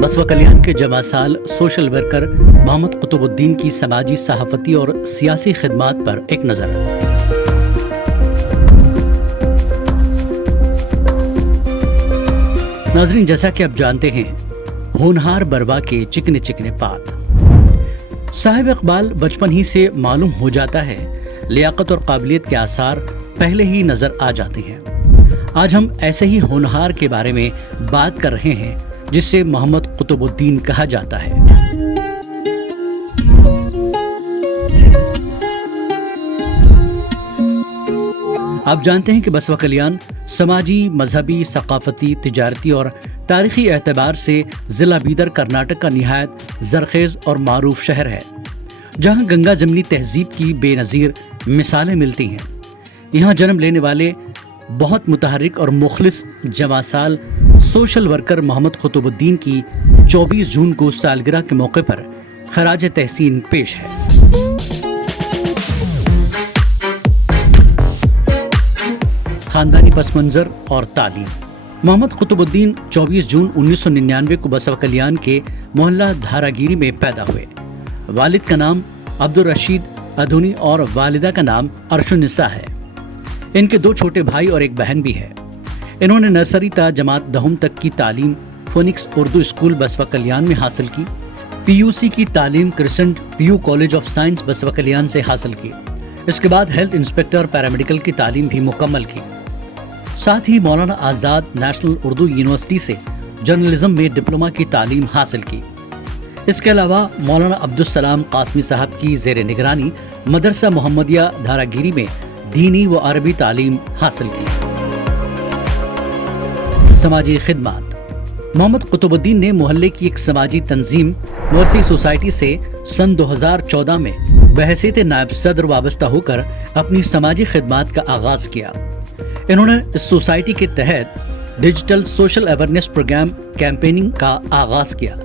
बसवा कल्याण के जमा साल सोशल वर्कर मोहम्मद कुतुबुद्दीन की समाजी सहाफती और सियासी खिदमात पर एक नज़र। नाज़रीन, जैसा कि आप जानते हैं, होनहार बरवा के चिकने चिकने पात साहिब इकबाल बचपन ही से मालूम हो जाता है, लियाकत और काबिलियत के आसार पहले ही नजर आ जाते हैं। आज हम ऐसे ही होनहार के बारे में बात कर रहे हैं जिससे मोहम्मद कुतुबुद्दीन कहा जाता है। आप जानते हैं कि बसवा कल्याण समाजी, मजहबी, सकाफती, तिजारती और तारीखी एतबार से जिला बीदर कर्नाटक का निहायत जरखेज और मारूफ शहर है, जहां गंगा जमनी तहजीब की बेनज़ीर मिसालें मिलती हैं। यहाँ जन्म लेने वाले बहुत मुतहर्रिक और मुखलिस जमा साल सोशल वर्कर मोहम्मद कुतुबुद्दीन की 24 जून को सालगिरह के मौके पर खराज तहसीन पेश है। खानदानी पस मंजर और तालीम। मोहम्मद कुतुबुद्दीन 24 जून 1999 को बसवा कल्याण के मोहल्ला धारागिरी में पैदा हुए। वालिद का नाम अब्दुल रशीद अधूनी और वालिदा का नाम अर्शुन्निसा है। इनके 2 छोटे भाई और एक बहन भी है। इन्होंने नर्सरी ता जमात दहम तक की तालीम फोनिक्स उर्दू स्कूल बसवा कल्याण में हासिल की। पीयूसी की तालीम crescent PU college of science Basavakalyan से हासिल की। इसके बाद हेल्थ इंस्पेक्टर पैरामेडिकल की तालीम भी मुकम्मल की। साथ ही मौलाना आज़ाद नेशनल उर्दू यूनिवर्सिटी से जर्नलिज्म में डिप्लोमा की तालीम हासिल की। इसके अलावा मौलाना अब्दुल सलाम कासमी साहब की ज़ेर निगरानी मदरसा मोहम्मदिया धारागिरी में दीनी व अरबी तालीम हासिल की। समाजी खिदमत। मोहम्मद कुतुबुद्दीन ने मोहल्ले की एक समाजी तंजीम मर्सी सोसाइटी से सन 2014 में बहैसियत नायब सदर वाबस्ता होकर अपनी समाजी खिदमत का आगाज किया। इन्होंने इस सोसाइटी के तहत digital social awareness program campaigning का आगाज किया,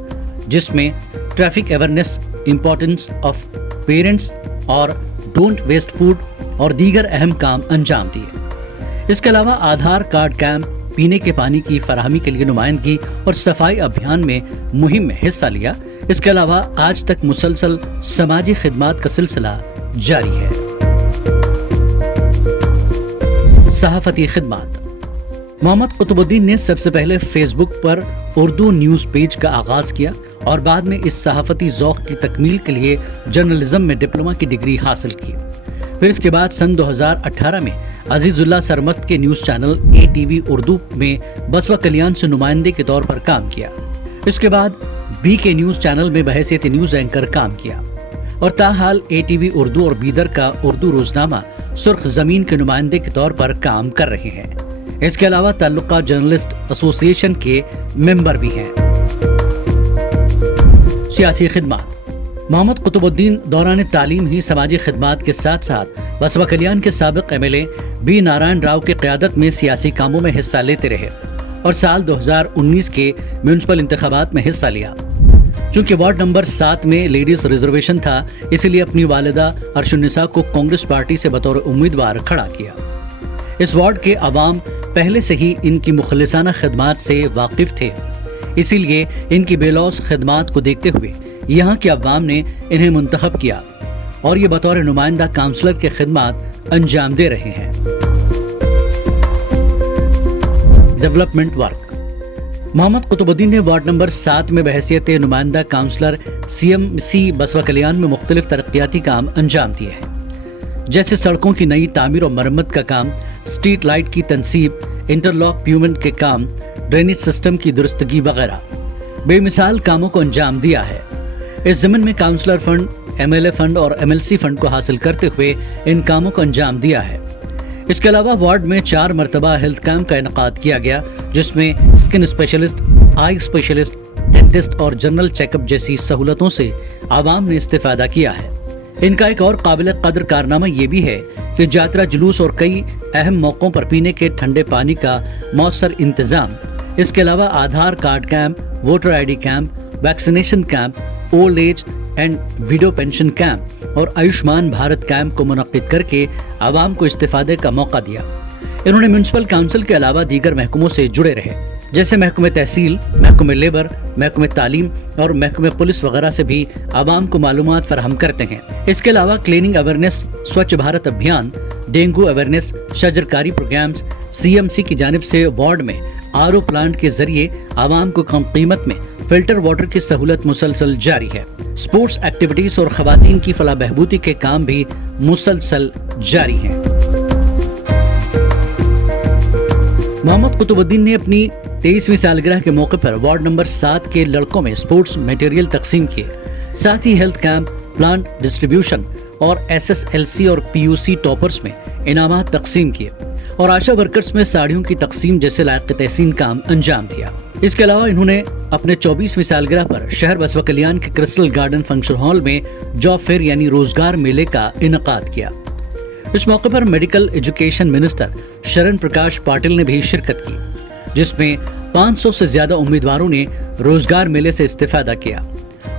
जिसमें traffic awareness, importance of parents और डोंट वेस्ट फूड और दीगर अहम काम अंजाम दिए। इसके अलावा आधार कार्ड कैंप, पीने के पानी की फराहमी के लिए नुमाइंदगी और सफाई अभियान में मुहिम में हिस्सा लिया। इसके अलावा आज तक मुसलसल समाजी खिदमत का सिलसिला जारी है। सहाफती खिदमत। मोहम्मद कुतुबुद्दीन ने सबसे पहले फेसबुक पर उर्दू न्यूज़ पेज का आगाज किया और बाद में इस सहाफती ज़ौक़ की तकमील के लिए जर्नलिज्म में डिप्लोमा की डिग्री हासिल की। फिर इसके बाद सन 2018 में अजीजुल्लाह सरमस्त के न्यूज़ चैनल ATV उर्दू में बसवा कल्याण से नुमाइंदे के तौर पर काम किया। इसके बाद BK न्यूज़ चैनल में बहैसियत न्यूज़ एंकर काम किया और ताहाल ATV उर्दू और बीदर का उर्दू रोजनामा सुर्ख जमीन के नुमाइंदे के तौर पर काम कर रहे हैं। इसके अलावा ताल्लुका जर्नलिस्ट एसोसिएशन के मेंबर भी हैं। सियासी खिदमत। मोहम्मद कुतुबुद्दीन दौरान तालीम ही समाजी खिदमत के साथ साथ बसवा कल्याण के साबिक MLA B नारायण राव की क़यादत में सियासी कामों में हिस्सा लेते रहे और साल 2019 के म्यूनसिपल इंतखाबात में हिस्सा लिया। चूंकि वार्ड नंबर 7 में लेडीज रिजर्वेशन था, इसलिए अपनी वालिदा अर्शुन्निसा को कांग्रेस पार्टी से बतौर उम्मीदवार खड़ा किया। इस वार्ड के अवाम पहले से ही इनकी मुखलिसाना खिदमत से वाकिफ थे, इसीलिए इनकी बेलौस खिदमत को देखते हुए यहाँ के अवाम ने इन्हें मुंतखब किया और ये बतौर नुमाइंदा काउंसलर के खिदमत अंजाम दे रहे हैं। Development work. मोहम्मद कुतुबुद्दीन ने वार्ड नंबर 7 में बहैसियत नुमाइंदा काउंसलर CMC बसवा कल्याण में मुख्तलिफ तरक्याती काम अंजाम दिए हैं, जैसे सड़कों की नई तामीर और मरम्मत का काम, स्ट्रीट लाइट की तनसीब, इंटरलॉक प्यूमेंट के काम, ड्रेनेज सिस्टम की दुरुस्तगी वगैरह बेमिसाल कामों को अंजाम दिया है। इस ज़मीन में काउंसलर फंड, MLA फंड और MLC फंड को हासिल करते हुए इन कामों को अंजाम दिया है। इसके अलावा वार्ड में 4 मरतबा हेल्थ कैंप का इनकाद किया गया, जिसमें skin specialist, eye specialist, dentist और जनरल चेकअप जैसी सहूलतों से आवाम ने इस्तेफादा किया है। इनका एक और काबिल कदर कारनामा ये भी है कि यात्रा जुलूस और कई अहम मौक़ों पर पीने के ठंडे पानी का मौसर इंतजाम, इसके अलावा Aadhaar card camp, voter ID camp, vaccination camp, old age and widow pension camp और आयुष्मान भारत कैंप को मुनक्किद करके आवाम को इस्तेफादे का मौका दिया। इन्होंने म्यूनसिपल काउंसिल के अलावा दीगर महकमों से जुड़े रहे, जैसे महकमे तहसील, महकमे लेबर, महकमे तालीम और महकमे पुलिस वगैरह से भी आवाम को मालूमात फराहम करते हैं। इसके अलावा क्लीनिंग अवेयरनेस, स्वच्छ भारत अभियान, डेंगू अवेयरनेस, शजरकारी प्रोग्राम्स, CMC की जानिब से वार्ड में RO प्लांट के जरिए आवाम को कम कीमत में फिल्टर वाटर की सहूलत मुसलसल जारी है। स्पोर्ट्स एक्टिविटीज और खवातीन की फलाह बहबूदी के काम भी मुसलसल जारी हैं। मोहम्मद कुतुबुद्दीन ने अपनी 23वीं सालगिरह के मौके पर वार्ड नंबर 7 के लड़कों में स्पोर्ट्स मटेरियल तकसीम किए। साथ ही हेल्थ कैंप, प्लांट डिस्ट्रीब्यूशन और SSLC और PUC टॉपर्स में इनामात तकसीम किए और आशा वर्कर्स में साड़ियों की तकसीम जैसे लायक तहसीन काम अंजाम दिया। इसके अलावा इन्होंने अपने 24वीं सालगिरह पर शहर बसवा कल्याण के क्रिस्टल गार्डन फंक्शन हॉल में जॉब फेयर यानी रोजगार मेले का इनकाद किया। इस मौके पर मेडिकल एजुकेशन मिनिस्टर शरण प्रकाश पाटिल ने भी शिरकत की, जिसमें 500 से ज्यादा उम्मीदवारों ने रोजगार मेले से इस्तेफादा किया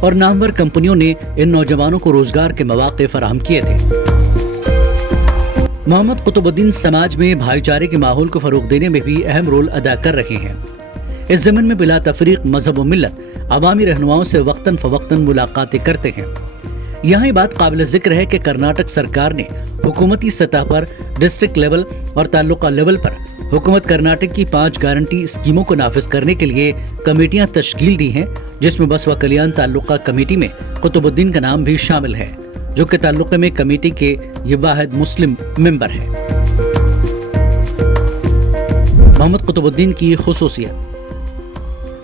और नामवर कंपनियों ने इन नौजवानों को रोजगार के मौके फराहम किए थे। मोहम्मद कुतुबुद्दीन समाज में भाईचारे के माहौल को फरोग देने में भी अहम रोल अदा कर रहे हैं। इस ज़मीन में बिला तफरीक मजहब व मिल्लत अवामी रहनुमाओं से वक्तन फवक्तन मुलाकातें करते हैं। यहाँ बात काबिल जिक्र है कि कर्नाटक सरकार ने हुकूमती सतह पर डिस्ट्रिक्ट लेवल और ताल्लुका लेवल पर हुकूमत कर्नाटक की 5 गारंटी स्कीमों को नाफिज करने के लिए कमेटियां तश्कील दी हैं, जिसमें बसवा कल्याण ताल्लुका कमेटी में कुतुबुद्दीन का नाम भी शामिल है, जो कि ताल्लुके में कमेटी के ये वाहिद मुस्लिम मेंबर है। मोहम्मद कुतुबुद्दीन की खुसूसियत।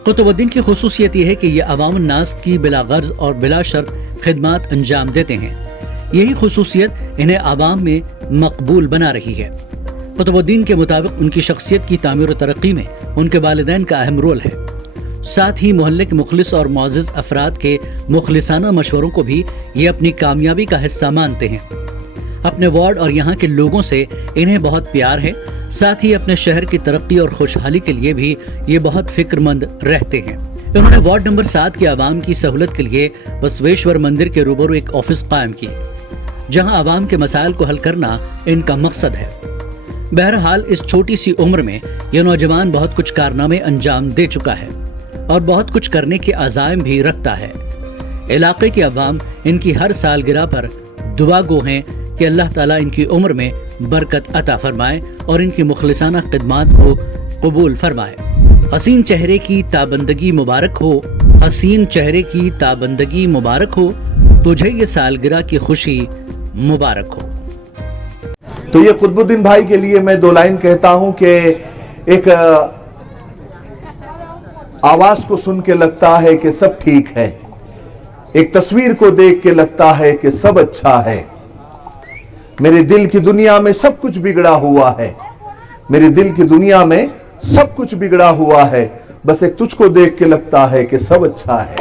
कुतुबुद्दीन की खुसूसियत यह है कि ये अवाम नास की बिला गर्ज और बिला शर्त खिदमात अंजाम देते हैं। यही खुसूसियत इन्हें आवाम में मकबूल बना रही है। कुतुबुद्दीन के मुताबिक उनकी शख्सियत की तामीर और तरक्की में उनके वालिदैन का अहम रोल है। साथ ही मोहल्ले के मुखलिस और मुअज़्ज़िज़ अफराद के मुखलिसाना मशवरों को भी ये अपनी कामयाबी का हिस्सा मानते हैं। अपने वार्ड और यहाँ के लोगों से इन्हें बहुत प्यार है। साथ ही अपने शहर की तरक्की और खुशहाली के लिए भी ये बहुत फिक्रमंद रहते हैं। उन्होंने वार्ड नंबर 7 के आवाम की सहूलत के लिए बसवेश्वर मंदिर के रूबरू एक ऑफिस कायम की, जहां आवाम के मसाइल को हल करना इनका मकसद है। बहरहाल इस छोटी सी उम्र में यह नौजवान बहुत कुछ कारनामे अंजाम दे चुका है और बहुत कुछ करने के अज़ाइम भी रखता है। इलाके की आवाम इनकी हर सालगिरह पर दुआ गो हैं कि अल्लाह ताला इनकी उम्र में बरकत अता फरमाए और इनकी मुखलिसाना खिदमात को कबूल फरमाए। हसीन चेहरे की ताबंदगी मुबारक हो, हसीन चेहरे की ताबंदगी मुबारक हो, तुझे ये सालगिरह की खुशी मुबारक हो। तो ये कुतुबुद्दीन भाई के लिए मैं 2 लाइन कहता हूं कि एक आवाज को सुन के लगता है कि सब ठीक है, एक तस्वीर को देख के लगता है कि सब अच्छा है। मेरे दिल की दुनिया में सब कुछ बिगड़ा हुआ है, मेरे दिल की दुनिया में सब कुछ बिगड़ा हुआ है, बस एक तुझको देख के लगता है कि सब अच्छा है।